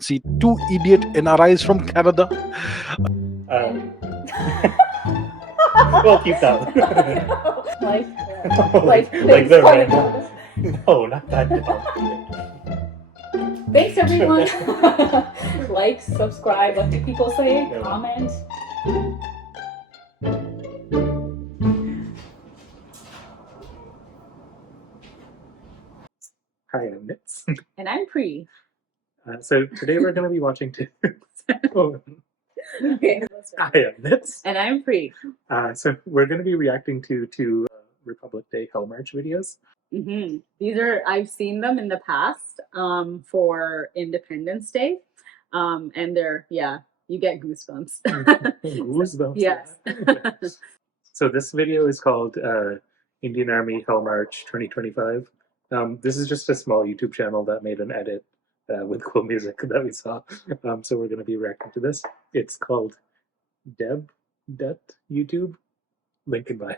See, two idiot NRIs from Canada. We'll keep that one. like the random. No, not that dumb. Thanks everyone. Like, subscribe, what do people say? Yeah. Comment. Hi, I'm Nitz. And I'm Pre. So today we're going to be watching two. Okay, let's Hi, start. I'm Nitz. And I'm Pre. So we're going to be reacting to two Republic Day Hell March videos. These are, I've seen them in the past for Independence Day. And they're, yeah, you get goosebumps. Goosebumps. Yes. So this video is called Indian Army Hell March 2025. This is just a small YouTube channel that made an edit with cool music that we saw. So we're going to be reacting to this. It's called Deb.YouTube. Link in bio.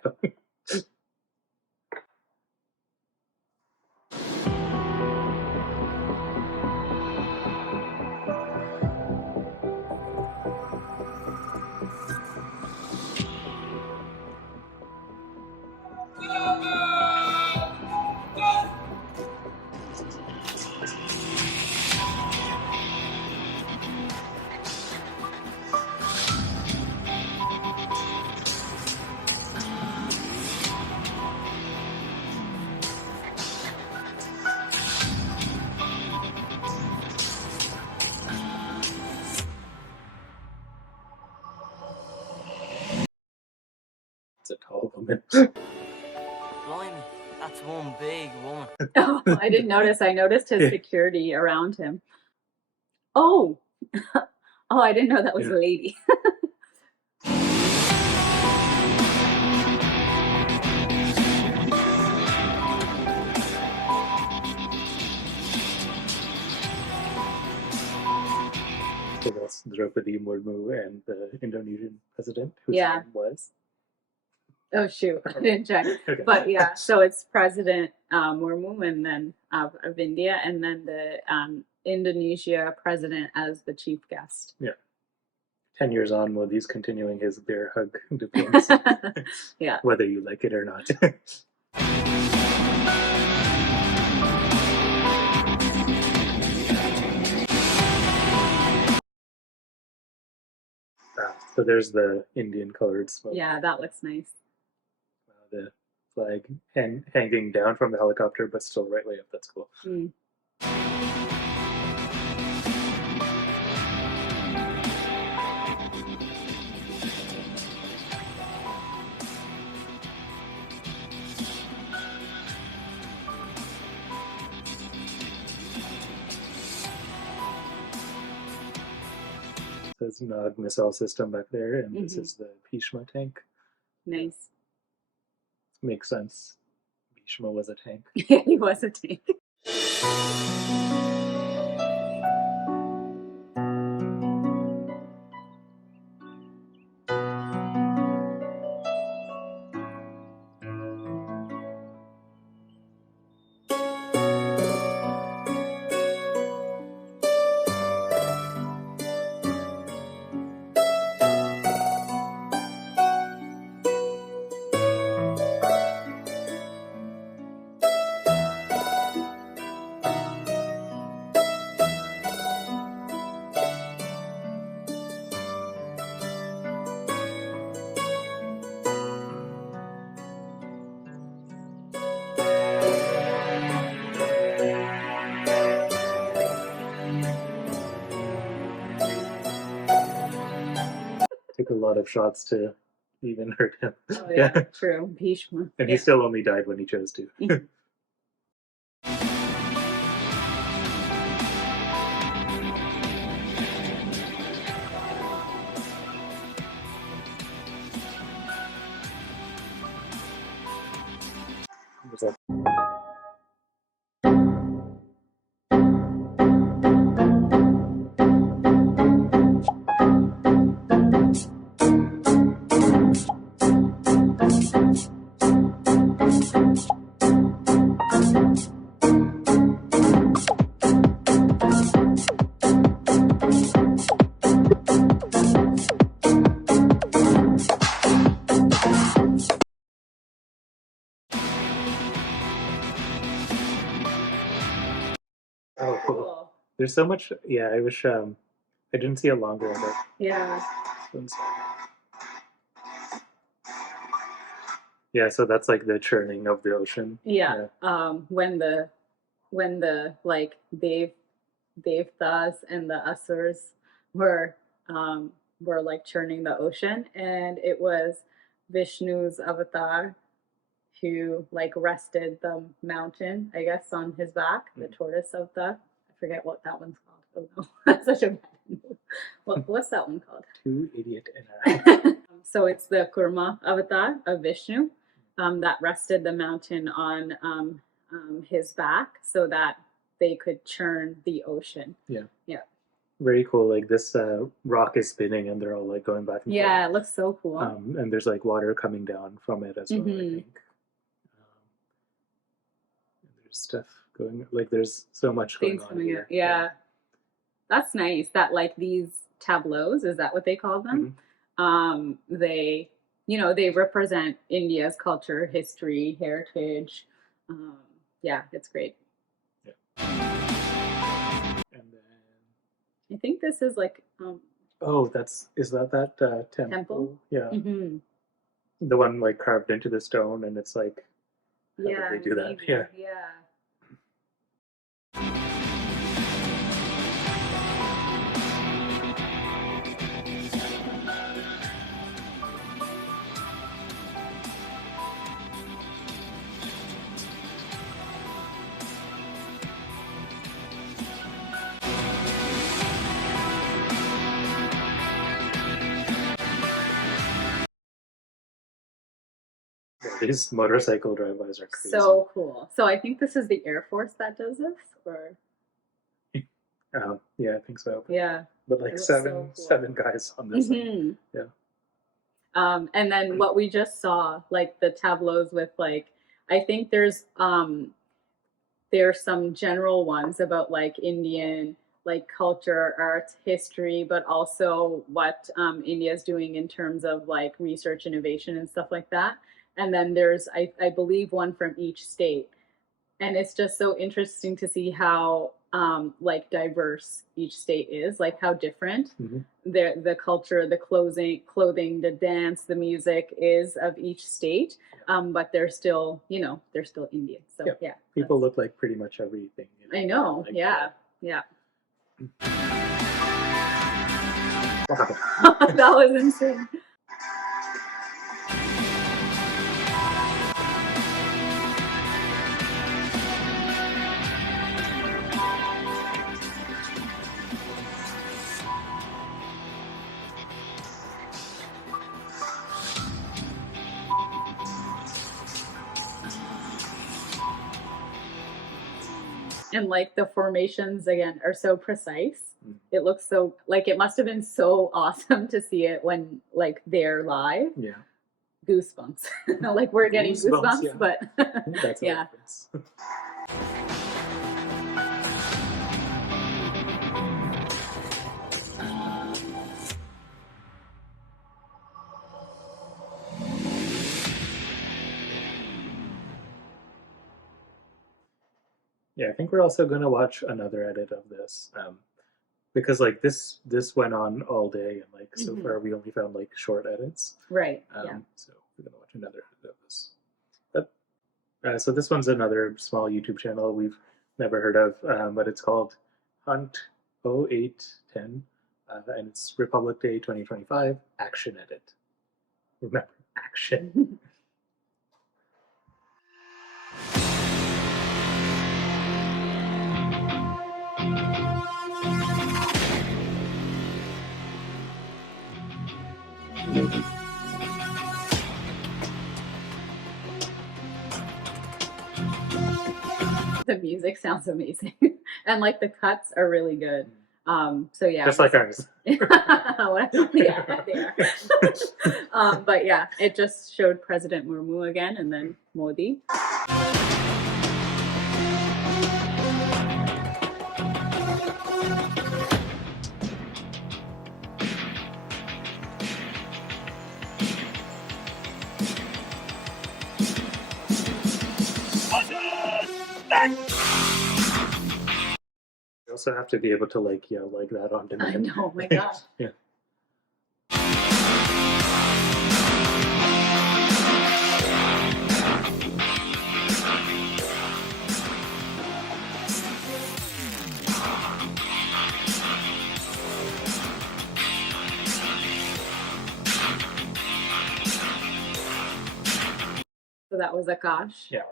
It's a tall woman. Blimey, that's one big woman. Oh, I didn't notice. I noticed his security around him. Oh, oh, I didn't know that was a lady. So that's Draupadi Murmu and the Indonesian president, whose Yeah. name was. Oh shoot, I didn't check. Okay. But yeah, so it's President Murmu, and then of India, and then the Indonesia president as the chief guest. Yeah. 10 years on, Modi's continuing his bear hug diplomacy, Yeah. whether you like it or not. So there's the Indian colored smoke. Yeah, that looks nice. The flag hanging down from the helicopter, but still right way up. That's cool. Mm. There's Nog missile system back there, and this is the Bhishma tank. Nice. Makes sense. Bhishma was a tank. Yeah, he was a tank. Took a lot of shots to even hurt him. Oh yeah, true. Bhishma. And he still only died when he chose to. Was that There's so much. Yeah, I wish I didn't see a longer edit. Yeah. Yeah, so that's like the churning of the ocean. Yeah. When the like Devtas and the Asurs were like churning the ocean, and it was Vishnu's avatar who like rested the mountain, I guess, on his back, the tortoise of the, I forget what that one's called. Oh no, that's such a bad name. What's that one called? Two Idiot NRI. So it's the Kurma avatar of Vishnu that rested the mountain on his back so that they could churn the ocean. Yeah. Yeah. Very cool. Like this rock is spinning and they're all like going back and Yeah, forth. it looks so cool. And there's like water coming down from it as well, I think. There's stuff going, like there's so much going Things on coming here. out. Yeah. That's nice that like these tableaus, is that what they call them? They, you know, they represent India's culture, history, heritage. Yeah, it's great. Yeah. And then I think this is like oh, is that temple? Yeah. The one like carved into the stone, and it's like, how did they do that? maybe. Yeah. Yeah. Yeah, these motorcycle drive-bys are crazy. So cool. So I think this is the Air Force that does this, or yeah, I think so. yeah. But like It looks seven so cool. seven guys on this thing. Yeah. And then what we just saw, like the tableaus with like, I think there's some general ones about like Indian like culture, art, history, but also what India's doing in terms of like research, innovation, and stuff like that. And then there's, I believe, one from each state. And it's just so interesting to see how like diverse each state is, like how different the culture, the clothing, the dance, the music is of each state. But they're still, you know, they're still Indian. So yeah, people look like pretty much everything. You know? I know. Like, Yeah. Wow. That was insane. And like the formations again are so precise. It looks so like it must have been so awesome to see it when like they're live. Yeah. Goosebumps. Like we're getting goosebumps, yeah. but That's yeah. Yeah, I think we're also going to watch another edit of this because like this went on all day, and like so far we only found like short edits. Right. So we're going to watch another edit of this. But, so this one's another small YouTube channel we've never heard of, but it's called Hunt 0810, and it's Republic Day 2025 Action Edit. Remember, action. The music sounds amazing, and like the cuts are really good. So yeah, Just like ours. Yeah, they are. But yeah, it just showed President Murmu again, and then Modi. also have to be able to like yell like that on I demand. know, oh my gosh. Yeah. So that was Akash. Yeah.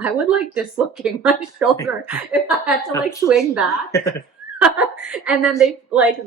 I would like dislocate my shoulder if I had to like swing back. And then they like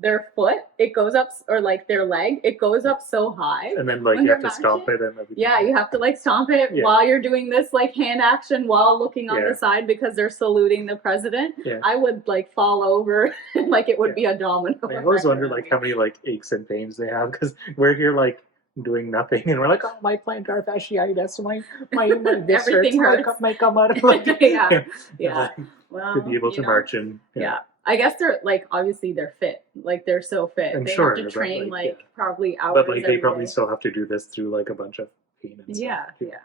their foot, it goes up, or like their leg, it goes up so high. And then like when you have they're to stomp marching. it and everything. Yeah, you have to like stomp it Yeah. while you're doing this like hand action while looking on Yeah. the side because they're saluting the president. Yeah. I would like fall over and like it would Yeah. be a domino. I always effect wonder around like me. how many like aches and pains they have because we're here like doing nothing and we're like, oh, my plantar fasciitis, my this Everything hurts. might come out of like Yeah. And, Yeah. like, Well, to be able to you know, march and yeah. I guess they're like obviously they're fit. Like they're so fit. I'm they sure, have to but, train like, like yeah. probably hours. but like they every probably day. still have to do this through like a bunch of pain and stuff. Yeah, too. yeah.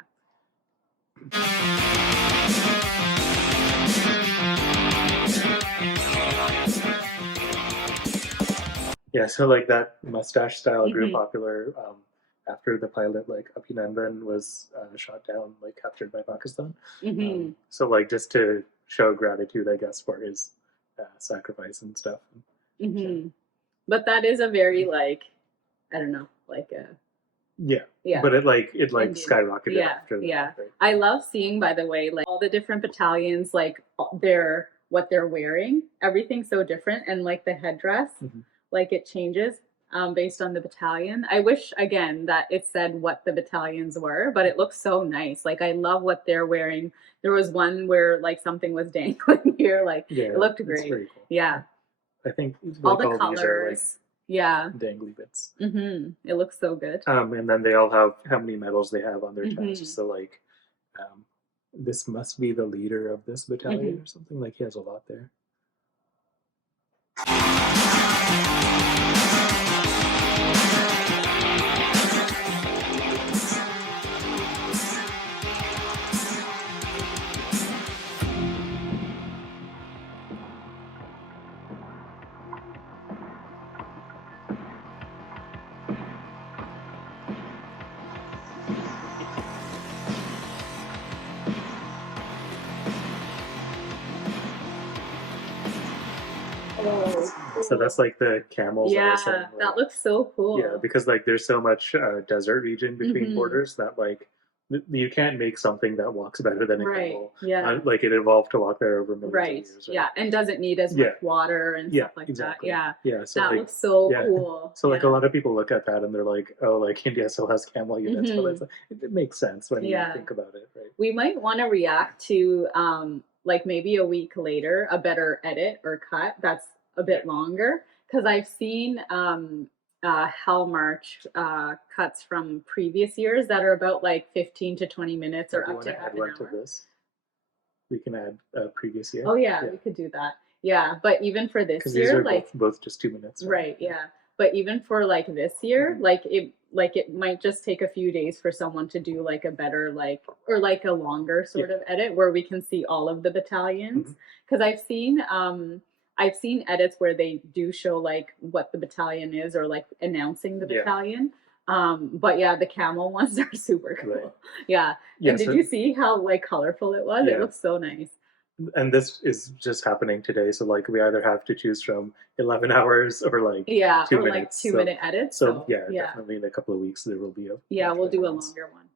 Yeah, so like that mustache style grew Mhm. popular after the pilot like Abhinandan was shot down, like captured by Pakistan. Hmm. So like just to show gratitude, I guess, for his sacrifice and stuff. Hmm. But that is a very like, I don't know, like a Yeah. yeah. But it like Indian. skyrocketed Yeah, after that. yeah. Right? I love seeing, by the way, like all the different battalions, like their what they're wearing. Everything's so different, and like the headdress, Mhm. like it changes based on the battalion. I wish again that it said what the battalions were, but it looks so nice. Like I love what they're wearing. There was one where like something was dangling here, like Yeah, it looked it's great. very cool. Yeah, I think all like the all colors. these are like Yeah. dangly bits. It looks so good. And then they all have how many medals they have on their Mhm. chest. So like, this must be the leader of this battalion Mhm. or something. Like he has a lot there. So that's like the camels. I was saying, Yeah, like, that looks so cool. yeah, because like there's so much desert region between Mhm. borders that like you can't make something that walks better than a Right, camel. yeah. Like it evolved to walk there over millions Right. of years. Yeah, and doesn't need as Yeah. much water and Yeah, stuff like exactly. that. Yeah, Yeah, so that like, looks so yeah. cool. So like yeah. a lot of people look at that and they're like, oh, like India still has camel units, but Mhm. it's like, it makes sense when Yeah. you think about it, right? We might want to react to like maybe a week later a better edit or cut that's a bit longer because I've seen Hell March cuts from previous years that are about like 15 to 20 minutes Do or you up want to to half add an one hour. to this? We can add previous year. Oh yeah, we could do that. Yeah, but even for this Because these year, are like both just 2 minutes. right, yeah. But even for like this year, Mhm. like it might just take a few days for someone to do like a better like or like a longer sort of edit where we can see all of the battalions. Mhm. Because I've seen edits where they do show like what the battalion is or like announcing the Yeah. battalion. But yeah, the camel ones are super cool. Right. Yeah. Yeah, And did so- you see how like colorful it was? Yeah. It looks so nice. And this is just happening today. So like we either have to choose from 11 hours or like Yeah, 2 or like minutes. 2 minute edits. So yeah, yeah. definitely in a couple of weeks there will be a Yeah, much we'll better do a ones. longer one.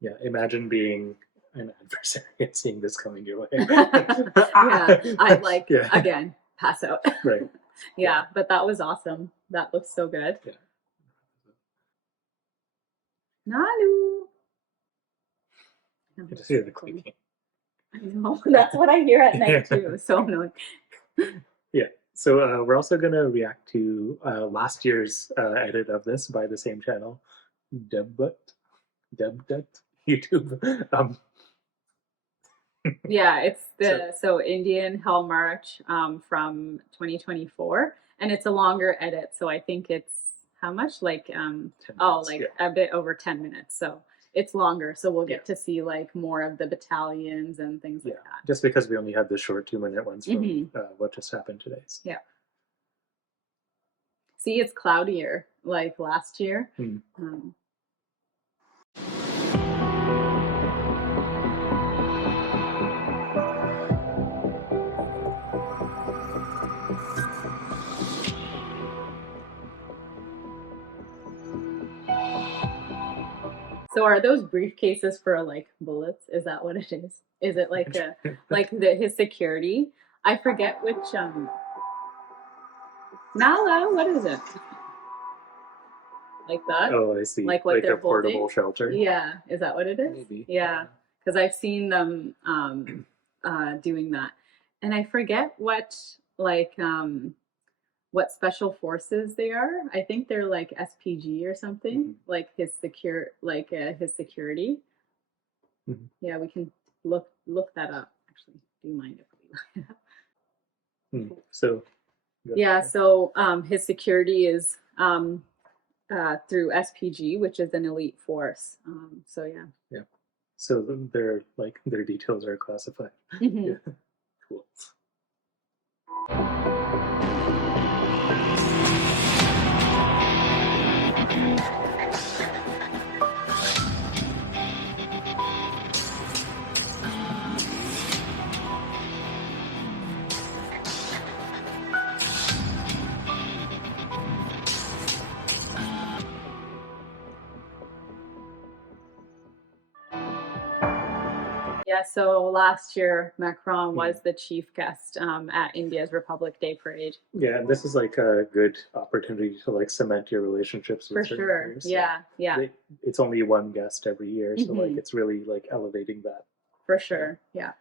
Yeah, imagine being an adversary at seeing this coming your way. Yeah, I'd like Yeah. again pass out. Right. Yeah, but that was awesome. That looks so good. Yeah. Nalu. I just hear the clicking. I know. That's what I hear at night Yeah. too. So annoying. Yeah. So we're also going to react to last year's edit of this by the same channel, Debut YouTube. Yeah, it's so Indian Hell March from 2024, and it's a longer edit. So I think it's how much? Like 10 oh, minutes, like yeah. a bit over 10 minutes. So it's longer. So we'll get to see like more of the battalions and things like that. Just because we only had the short 2-minute ones from what just happened today. So. Yeah. See, it's cloudier like last year. So are those briefcases for like bullets? Is that what it is? Is it like a like his security? I forget which Nala, what is it? Like that? Oh, I see. Like what like they're a portable holding? shelter. Yeah, is that what it is? Maybe. Yeah, because I've seen them doing that, and I forget what like what special forces they are. I think they're like SPG or something. Like his his security. Yeah, we can look that up. Actually, do you mind if we look it up? So. Yeah, so his security is through SPG, which is an elite force. So yeah. Yeah. So their details are classified. Yeah. Cool. Yeah, so last year Macron was the chief guest at India's Republic Day parade. Yeah, and this is like a good opportunity to like cement your relationships with For certain sure. peers. Yeah, yeah. It's only one guest every year, so like it's really like elevating that. For sure. Yeah.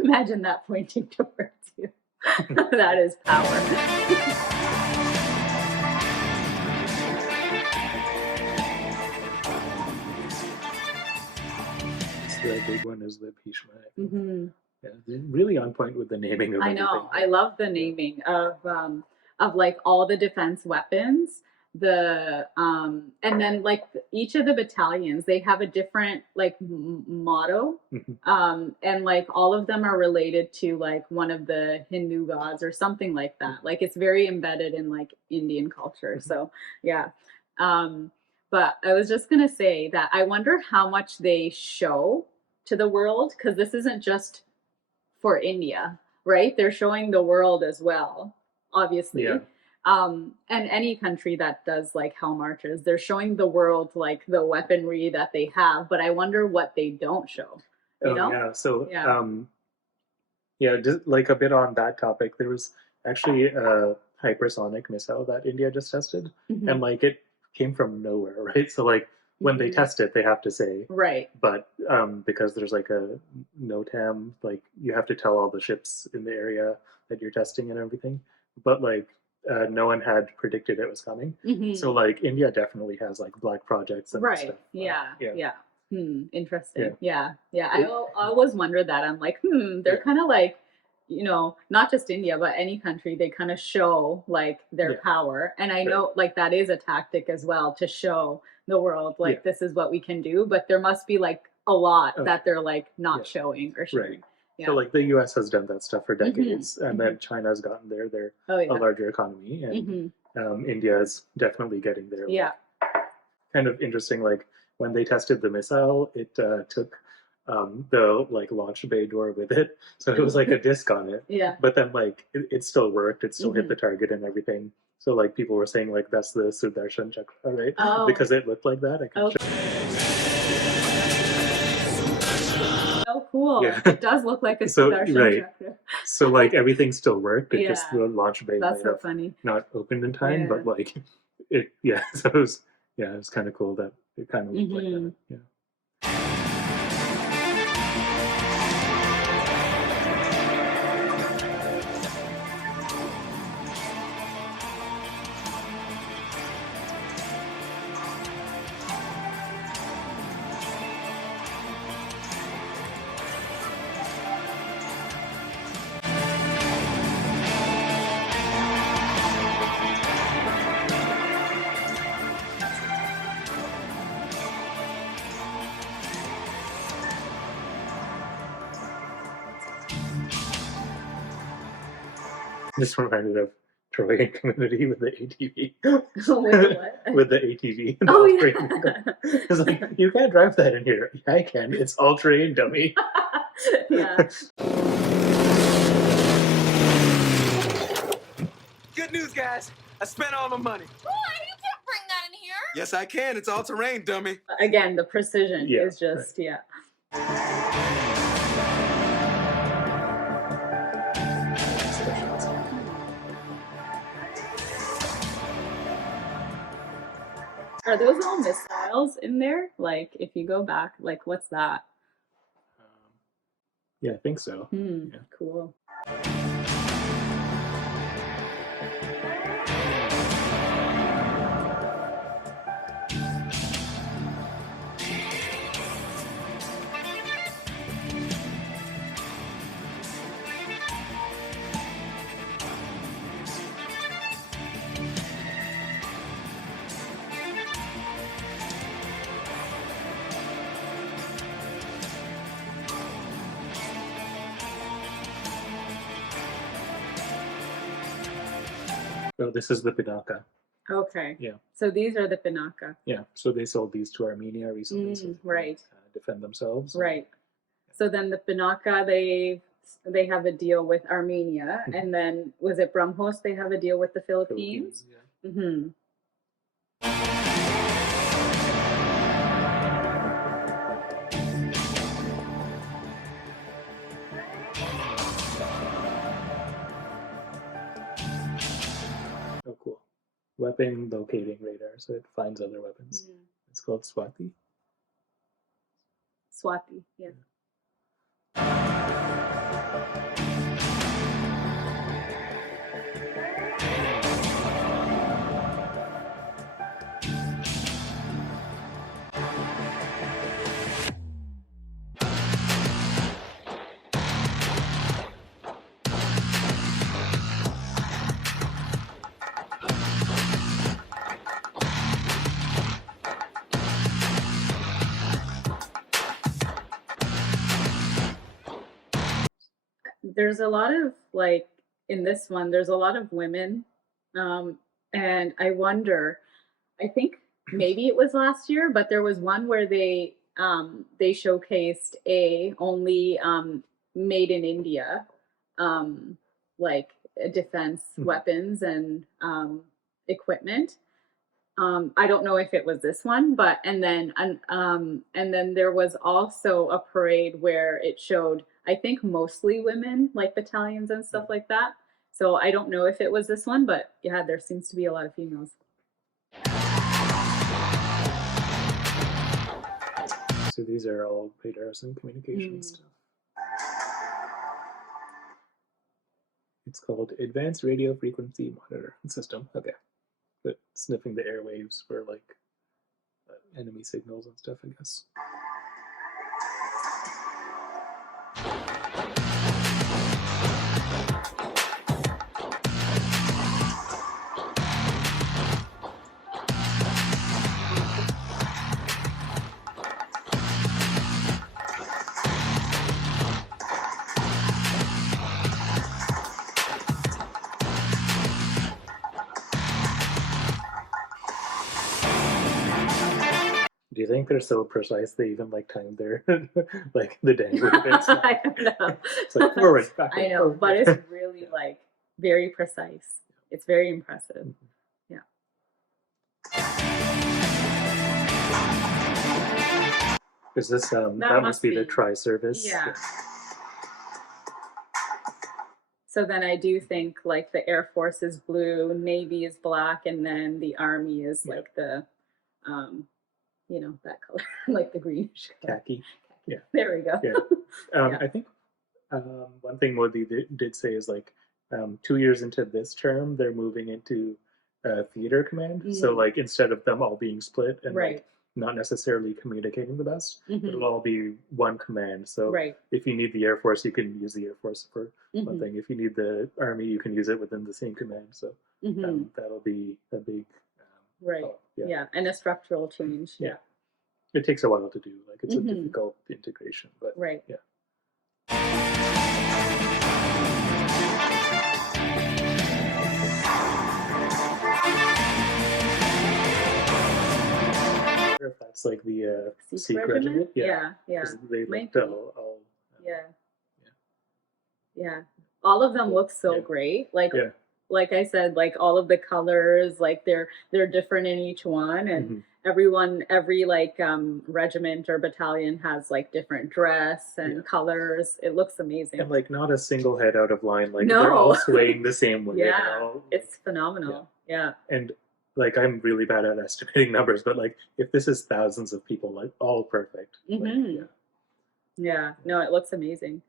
Imagine that pointing towards you. That is power. The big one is the Bhishma. Yeah, they're really on point with the naming of everything. I know. I love the naming of like all the defense weapons. And then like each of the battalions, they have a different like motto, and like all of them are related to like one of the Hindu gods or something like that. Like it's very embedded in like Indian culture. So yeah. But I was just gonna say that I wonder how much they show to the world, because this isn't just for India, right? They're showing the world as well, obviously. Yeah. And any country that does like hell marches, they're showing the world like the weaponry that they have, but I wonder what they don't show. You know? Yeah. So just like a bit on that topic, there was actually a hypersonic missile that India just tested, and like it came from nowhere, right? So like when they test it, they have to say right, but because there's like a NOTAM, like you have to tell all the ships in the area that you're testing and everything, but like no one had predicted it was coming. So like India definitely has like black projects and stuff. Yeah. Interesting. Yeah. I always wondered that. I'm like, they're kind of like you know, not just India, but any country, they kind of show like their Yeah. power. And I Right. know like that is a tactic as well to show the world like Yeah. this is what we can do, but there must be like a lot Oh. that they're like not Yeah. showing or showing. Right. Yeah. So like the U.S. has done that stuff for Mhm. decades, and then China's gotten there. They're Oh a yeah. larger economy, and India is definitely getting there. Yeah. Kind of interesting. Like when they tested the missile, it took the like launch bay door with it, so it was like a disc on it. Yeah. But then like it still worked. It still hit the target and everything. So like people were saying like that's the Sudarshan Chakra, right? Oh. Because it looked like that. I can show. Oh, cool. Yeah. It does look like a So, Sudarshan right. chakra. So like everything still worked. It just Yeah. the launch bay That's might so have funny. not opened in time, Yeah. but like it. Yeah. So it was kind of cool that it kind of looked like that. Yeah. Just reminded of Troy and Community with the ATV. With the what? With the ATV. Oh, yeah. It's like, you can't drive that in here. Yeah, I can. It's all terrain, dummy. Yeah. Good news, guys. I spent all my money. Boy, you can't bring that in here. Yes, I can. It's all terrain, dummy. Again, the precision Yeah, is just yeah. Are those all missiles in there? Like, if you go back, like, what's that? Yeah, I think so. Yeah. Cool. Oh, this is the Pinaka. Okay. Yeah. So these are the Pinaka. Yeah. So they sold these to Armenia recently, so they can, right. defend themselves. Right. So then the Pinaka, they have a deal with Armenia, and then was it BrahMos? They have a deal with the Philippines. Yeah. Mm-hmm. Oh, cool. Weapon locating radar, so it finds other weapons. It's called Swati. Swati, yeah. There's a lot of like in this one there's a lot of women, and I wonder, I think maybe it was last year, but there was one where they showcased only made in India like defense weapons and equipment. I don't know if it was this one, but and then there was also a parade where it showed, I think, mostly women, like battalions and stuff like that. So I don't know if it was this one, but yeah, there seems to be a lot of females. So these are all radars and communication stuff. It's called Advanced Radio Frequency Monitor System. Okay. But sniffing the airwaves for like enemy signals and stuff, I guess. Do you think they're so precise they even like time their like the dangling bits? I don't know. It's like forward, back. I know, but it's really like very precise. It's very impressive. Yeah. Is this that must be the tri-service? Yeah. So then I do think like the Air Force is blue, Navy is black, and then the Army is like the, you know, that color, like the greenish color. Khaki. Yeah. There we go. Yeah. Yeah. I think one thing Modi did say is like 2 years into this term, they're moving into theater command. So like instead of them all being split and like not necessarily communicating the best, it'll all be one command. So if you need the Air Force, you can use the Air Force for one thing. If you need the Army, you can use it within the same command. So that'll be a big and a structural change. Yeah. It takes a while to do. Like it's a difficult integration, but yeah. If that's like the Sikh regiment, yeah. They looked all yeah. All of them look so great. Like I said, like all of the colors, like they're different in each one, and every like regiment or battalion has like different dress and colors. It looks amazing. And like not a single head out of line. Like they're all swaying the same way. Yeah, it's phenomenal. Yeah. And like I'm really bad at estimating numbers, but like if this is thousands of people, like all perfect. Like, yeah. No, it looks amazing.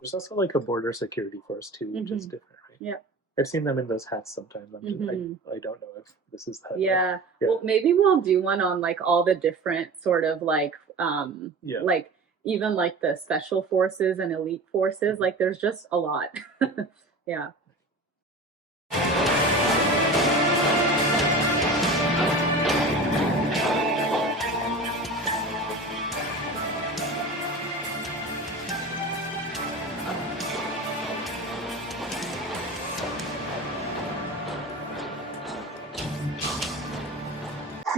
There's also like a border security force too, which is different, right? Yeah. I've seen them in those hats sometimes. I don't know if this is that. Yeah. Well, maybe we'll do one on like all the different sort of like like even like the special forces and elite forces. Like there's just a lot. Yeah.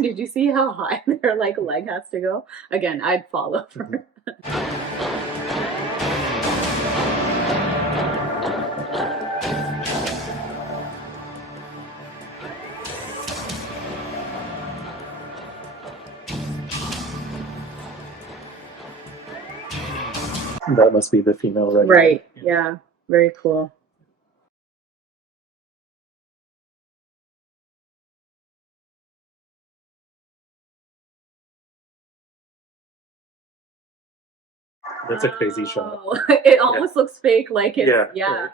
Did you see how high their like leg has to go? Again, I'd fall over. That must be the female regiment. Right. Yeah. Very cool. That's a crazy shot. It almost looks fake, like it's right.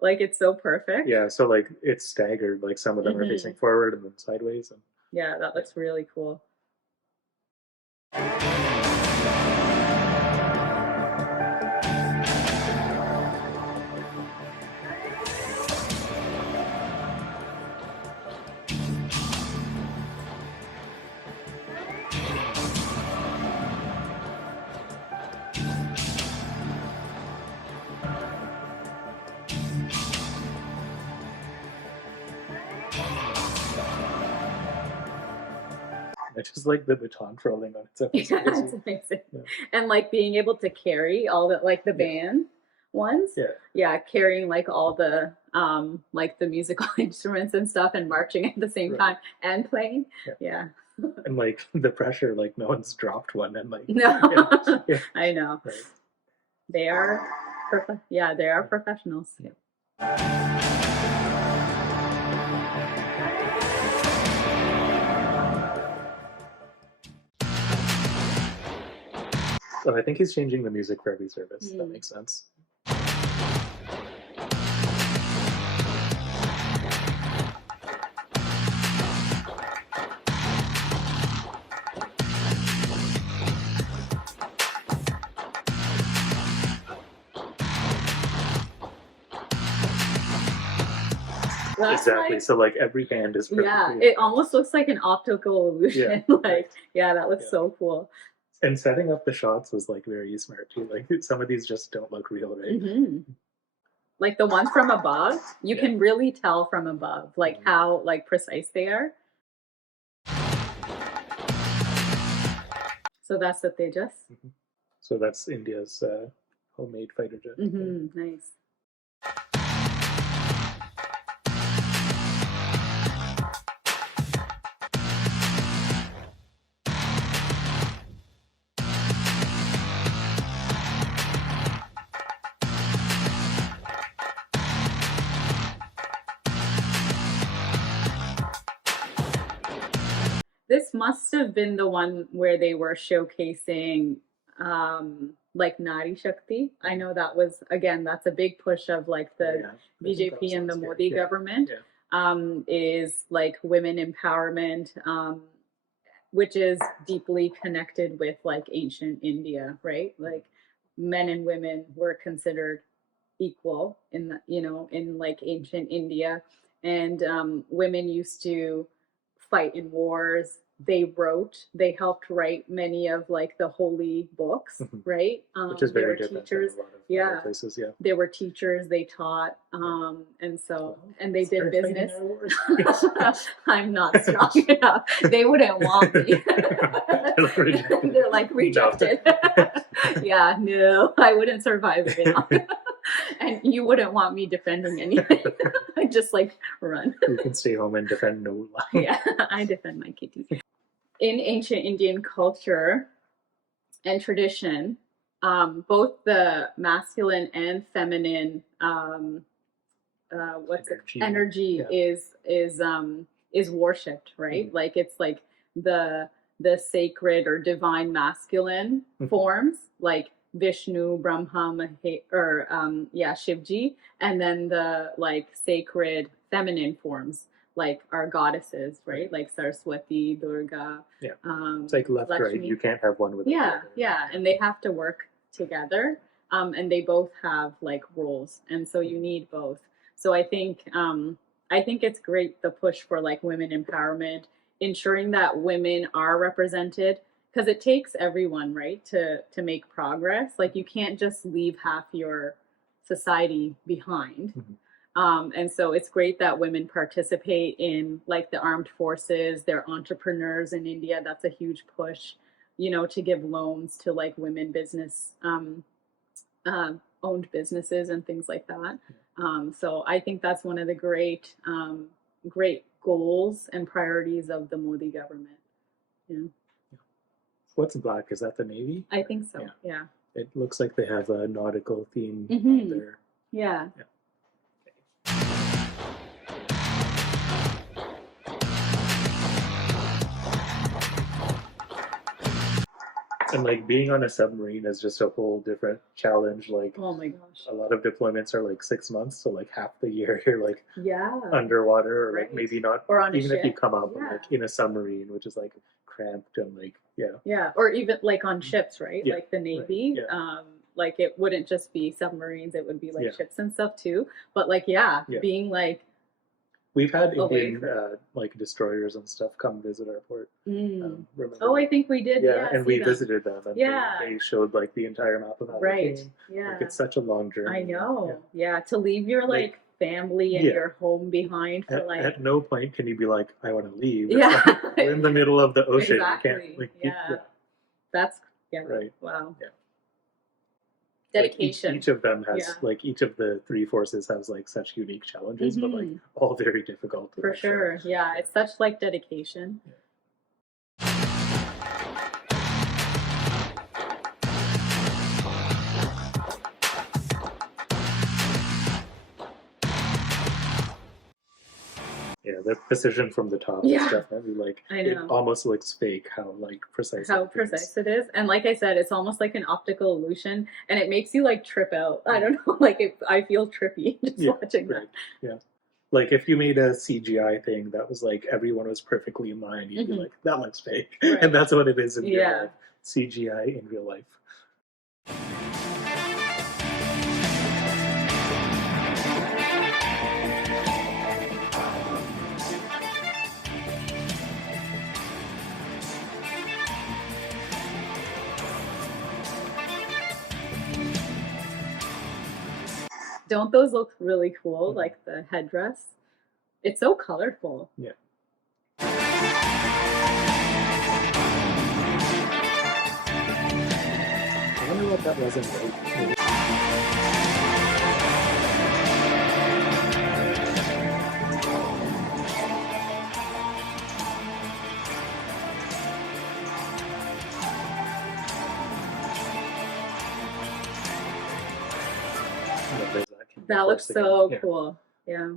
like it's so perfect. Yeah, so like it's staggered, like some of them are facing forward and then sideways. And yeah, that looks really cool. I just like the baton twirling on its own. Yeah, it's amazing. Yeah. And like being able to carry all the like the band ones. Yeah, carrying like all the like the musical instruments and stuff and marching at the same time and playing. Yeah. And like the pressure, like no one's dropped one and like no. I know. Right. They are they are professionals. So I think he's changing the music for every service. That makes sense. That's exactly. like, So like every hand is perfectly yeah, aligned. it almost looks like an optical illusion. Yeah, Like, right. yeah, that looks Yeah. so cool. And setting up the shots was like very smart too. Like some of these just don't look real, right? Hmm. Like the ones from above, you Yeah. can really tell from above, like Mhm. how like precise they are. So that's the Tejas. So that's India's homemade fighter jet. Nice. This must have been the one where they were showcasing like Nari Shakti. I know that was, again, that's a big push of like the Yeah, I think that was BJP and the last year. Modi Yeah. government, Yeah. is like women empowerment, which is deeply connected with like ancient India, right? Like men and women were considered equal in the, in like ancient India, and women used to fight in wars. They helped write many of like the holy books, Mhm. right? Which is They very were different teachers. than a lot of Yeah. other places. Yeah. They were teachers. They taught, and so, and they did Start fighting business. our wars. I'm not strong enough. They wouldn't want me. They're like rejected. Yeah, no, I wouldn't survive very long. And you wouldn't want me defending anything. I just like run. You can stay home and defend no lie. Yeah, I defend my kitties. In ancient Indian culture and tradition, both the masculine and feminine energy is worshipped, right? Mhm. Like it's like the sacred or divine masculine Mhm. forms, like Vishnu, Brahma, or Shivji, and then the like sacred feminine forms, like our goddesses, right? Like Saraswati, Durga. Yeah. It's like left, right. Lakshmi. You can't have one without the Yeah, other. yeah, and they have to work together, and they both have like roles, and so you need both. So I think it's great, the push for like women empowerment, ensuring that women are represented, because it takes everyone, right, to make progress. Like you can't just leave half your society behind. And so it's great that women participate in like the armed forces. They're entrepreneurs in India. That's a huge push, to give loans to like women business owned businesses and things like that. So I think that's one of the great goals and priorities of the Modi government. Yeah. What's black? Is that the Navy? I think so. Yeah. It looks like they have a nautical theme on Mhm. there. Yeah. And like being on a submarine is just a whole different challenge. Like Oh my gosh. a lot of deployments are like 6 months, so like half the year you're like Yeah. underwater, or like Right. maybe not, Or on a even if you ship. come up Yeah. like in a submarine, which is like cramped and like Yeah, or even like on ships, right? Yeah, Like the Navy. yeah. Like it wouldn't just be submarines; it would be like Yeah. ships and stuff too. But like, Yeah. being like, We've had away Indian like destroyers and stuff come visit our port. Remember oh, I that? think we did. Yeah, and see we them. visited them, and Yeah. they showed like the entire map of how they Right. came. Yeah. Like it's such a long journey. I know. Yeah. To leave your like family and Yeah. your home behind for At no point can you be like, I want to leave. It's Yeah. like, we're in the middle of the ocean. Exactly. You can't, like, Yeah. That's Right. Wow. Yeah. Dedication. Like each of them has Yeah. like each of the three forces has like such unique challenges, but like all very difficult. For sure. Yeah. It's such like dedication. Yeah, the precision from the top Yeah. is definitely like I it know. almost looks fake how like precise. How everything is. precise it is, and like I said, it's almost like an optical illusion, and it makes you like trip out. I don't know, like I feel trippy just watching Right. that. Yeah. Like if you made a CGI thing that was like everyone was perfectly in line, you'd be like, that looks fake. Right. And that's what it is in real Yeah. life. CGI in real life. don't those look really cool? Mhm. Like the headdress. It's so colorful. Yeah. I wonder what that was in white. Yeah, there's that. That looks Force again. so Yeah. cool. Yeah.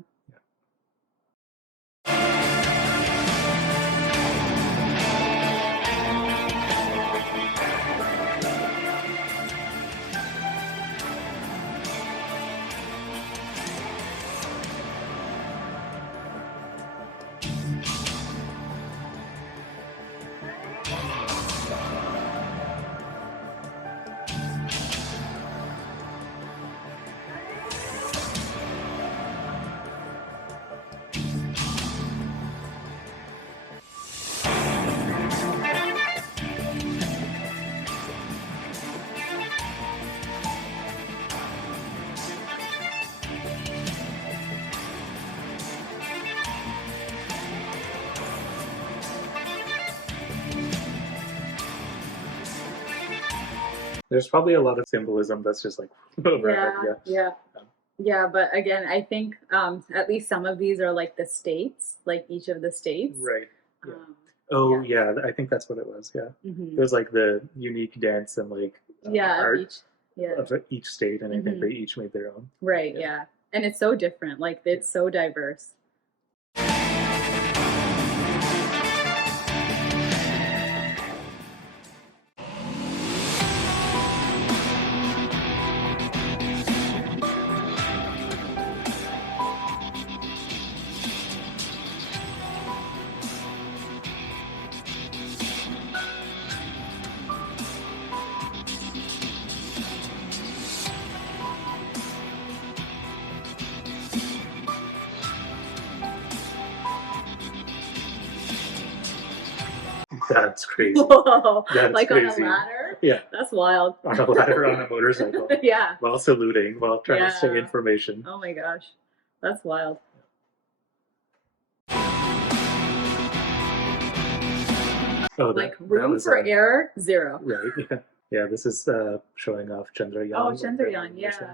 There's probably a lot of symbolism that's just like overhead. Yeah. Um, Yeah, but again, I think at least some of these are like the states, like each of the states. Right. Yeah. Um, Oh yeah, I think that's what it was. Yeah, mhm. it was like the unique dance and like Yeah, of art each. Yeah. of each state, and I think Mhm. they each made their own. Right. Yeah. Yeah. And it's so different. Like it's so diverse. That's crazy. Whoa! That's like crazy. on a ladder. Yeah, That's wild. on a ladder on a motorcycle, Yeah. while saluting, while trying to say Yeah. information. Oh my gosh, that's wild. Oh, Like that room was for error, 0. right. Yeah, yeah. This is showing off Chandrayaan. Oh, like, the Chandrayaan, yeah. mission.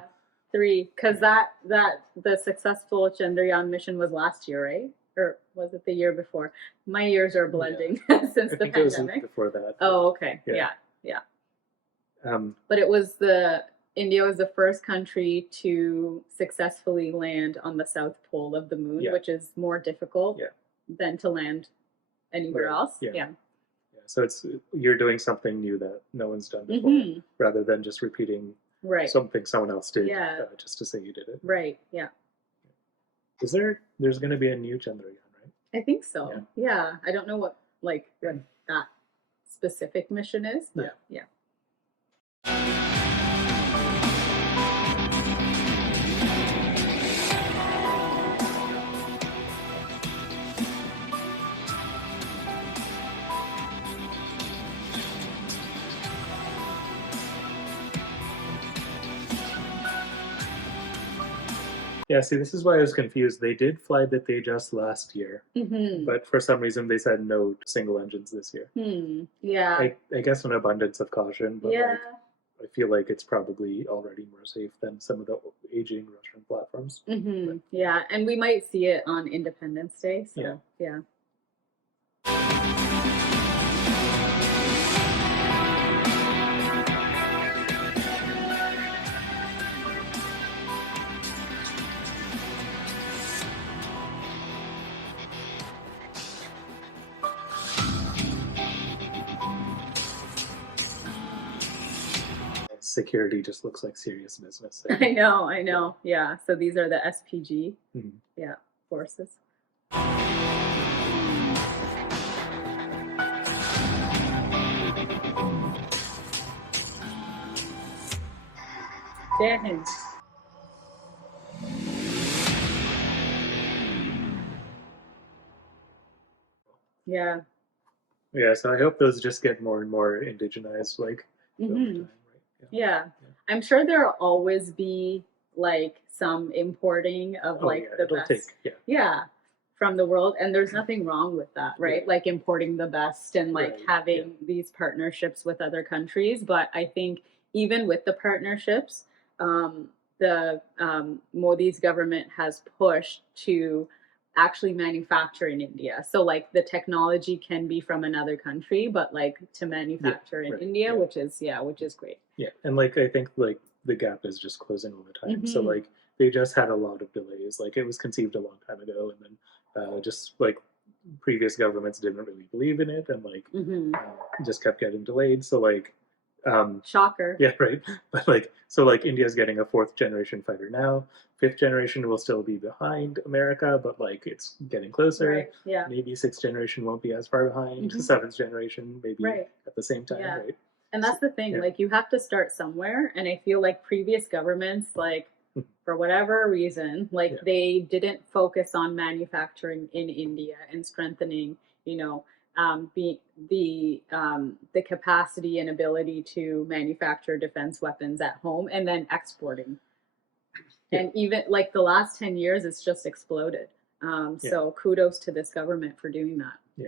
3, because the successful Chandrayaan mission was last year, right? Or was it the year before? My years are blending since I the think it was pandemic. before that. Oh, okay. Yeah. Yeah. Um, But India was the first country to successfully land on the South Pole of the moon, Yeah. which is more difficult Yeah. than to land anywhere Right, else. yeah. Yeah. yeah, so you're doing something new that no one's done before, Mhm. rather than just repeating Right. something someone else did, Yeah. just to say you did it. Right. Yeah. There's going to be a new Chandrayaan, right? I think so. Yeah. Yeah. I don't know what that specific mission is, but yeah. Yeah, see, this is why I was confused. They did fly the Tejas last year, Mm-hmm. but for some reason they said no single engines this year. Yeah. I guess an abundance of caution, but Yeah. like, I feel like it's probably already more safe than some of the aging Russian platforms. Mm-hmm. Yeah. And we might see it on Independence Day. So yeah. Security just looks like serious business. I know. Yeah. So these are the SPG. Mhm. Yeah. Forces. Jai Hind. Yeah. Yeah, so I hope those just get more and more indigenized, like over Mhm. time, right? Yeah. I'm sure there'll always be like some importing of Oh, like yeah, the it'll best. take Yeah, from the world, and there's nothing wrong with that, right? Yeah. Like importing the best and like Right, having these partnerships with other countries. But I think even with the partnerships, the Modi's government has pushed to actually manufacture in India. So like the technology can be from another country, but like to manufacture in right, India, yeah. which is great. Yeah, and like I think like the gap is just closing all the time. So Mhm. like they just had a lot of delays. Like it was conceived a long time ago, and then just like previous governments didn't really believe in it, and like Hmm. just kept getting delayed. So like Shocker. yeah, right. But like so like India's getting a fourth generation fighter now. Fifth generation will still be behind America, but like it's getting closer. Right. Yeah. Maybe sixth generation won't be as far behind. Mhm. Seventh generation maybe Right. at the same time, Yeah. right? And that's the thing, Yeah. like you have to start somewhere. And I feel like previous governments, like for whatever reason, like Yeah. they didn't focus on manufacturing in India and strengthening, you know, the capacity and ability to manufacture defense weapons at home and then exporting. Yeah. And even like the last 10 years, it's just exploded. So kudos to this government for doing that. Yeah.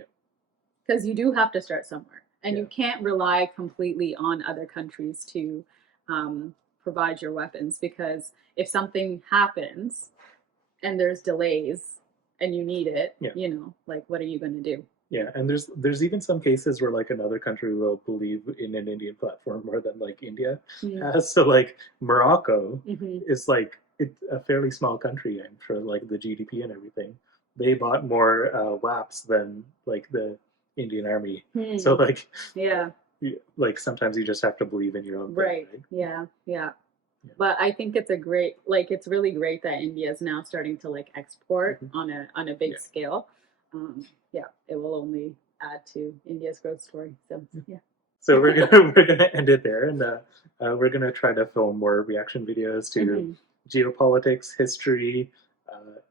Because you do have to start somewhere, and you Yeah. can't rely completely on other countries to provide your weapons, because if something happens and there's delays and you need it, Yeah. like what are you going to do? Yeah, and there's even some cases where like another country will believe in an Indian platform more than like India has. So like Morocco Mm-hmm. is like it's a fairly small country. I'm sure like the GDP and everything, they bought more WAPs than like the Indian Army. So like Yeah. like sometimes you just have to believe in your own Right. thing. Right? Yeah. Yeah. But I think it's it's really great that India is now starting to like export on a big Yeah. scale. Yeah, it will only add to India's growth story. So yeah. So we're gonna end it there, and we're gonna try to film more reaction videos to Mhm. geopolitics, history,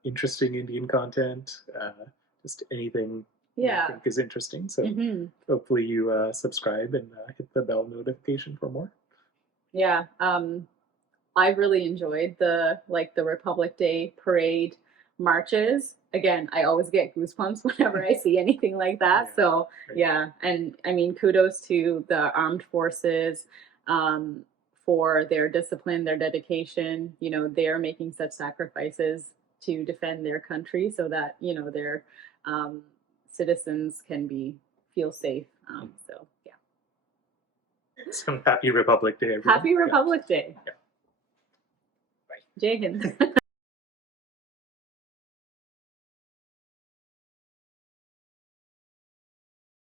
interesting Indian content, just anything you Yeah. think is interesting. So Mhm. hopefully you subscribe and hit the bell notification for more. Yeah. I really enjoyed the Republic Day parade marches. Again, I always get goosebumps whenever I see anything like that. Yeah, So right. yeah, and I mean, kudos to the armed forces for their discipline, their dedication. They're making such sacrifices to defend their country so that their citizens can feel safe. So yeah, So happy Republic Day, everyone. happy Republic Day. Yeah. Jai Hind.